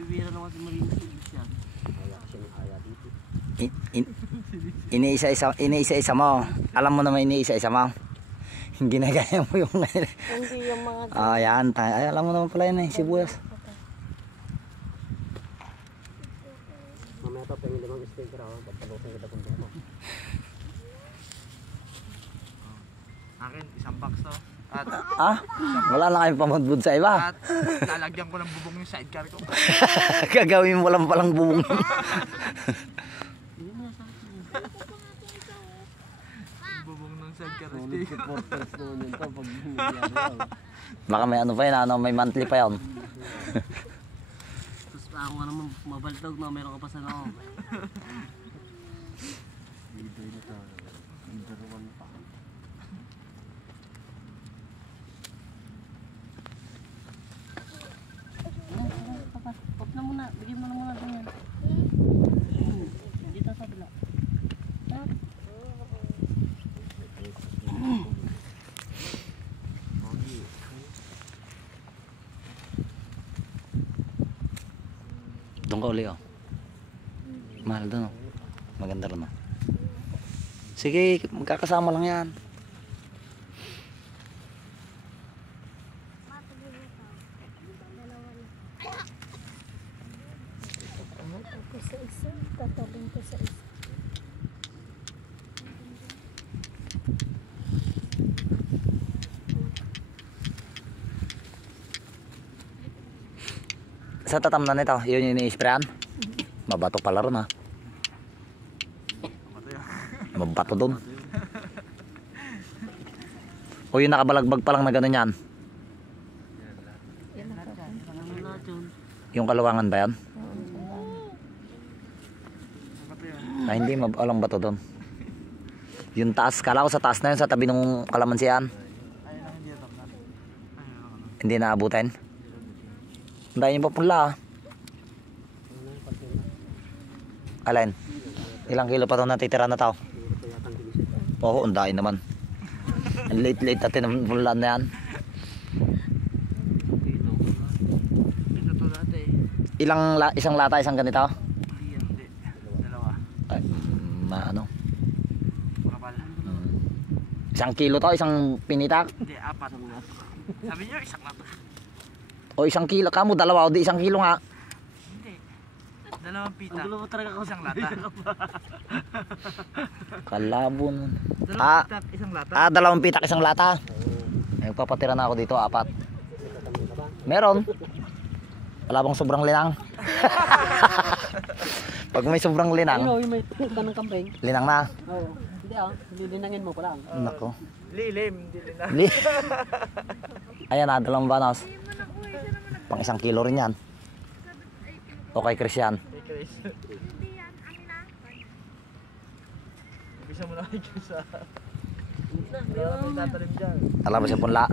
Bibira naman si Marino yan. Iniisa-isa mo. Alam mo naman iniisa-isa mo. Hindi na gaya mo yung Hindi yung mga yan. Ay, alam mo naman pala yun eh, sibuyas. Mamaya pa pengin limang sticker ako. Pagpalusin kita kung mo. Akin, isang box to. At Wala na kayong pamudbud sa iba. At lalagyan ko ng bubong yung sidecar ko. Gagawin mo lang palang bubong. Bubong ng sidecar. Baka may ano pa yun, may monthly pa yun. Tapos ako nga naman mabaltog na meron ka pa sa loob. Pop na muna, bigyan mo na muna ganyan. Dito sa bila. Doon ka uli oh. Mahal doon oh. Maganda rin oh. Sige, magkakasama lang yan. sa isa, tatalong ko sa isa. Sa tatam na nito, yun yung ini-sprayan. Mabato pala ron ha. Mabato doon. O yung nakabalagbag pa lang na gano'n yan. Yung kaluwangan ba yan? Ah, hindi, mabalang bato doon. Yung taas, kala ko sa taas na yun, sa tabi ng kalamansian. Hindi naabutin. Dahil yung papula ah. Alin? Ilang kilo pa ito natitira na tao? Oo, ang dahil naman. Ang late-late natin ang pulaan na yan. Isang lata, isang ganito? Hindi, dalawa. Ay, ano? Makapal. Isang kilo to, isang pinitak? Hindi, apat. Sabi niyo, isang lata. O isang kilo, kamo dalawa o di isang kilo nga. Hindi. Dalawang pita. Ang gulo mo talaga ako isang lata. Kalabo nun. Dalawang pitak, isang lata. Dalawang pitak, isang lata. Ay, papatira na ako dito, apat. Meron. Wala bang sobrang linang? Pag may sobrang linang. Ano, yung may tanong kambing. Linang na. Oo. Hindi lilinangin mo pala. Nako. Lilim, hindi linang. Ayan na, dalawang banos. Pang isang kilo rin yan. O kay Chris yan. Hey Chris. Hindi yan, amin na. Bisa mo na kay Chris ah. May tatalim dyan. Talabas yung punla.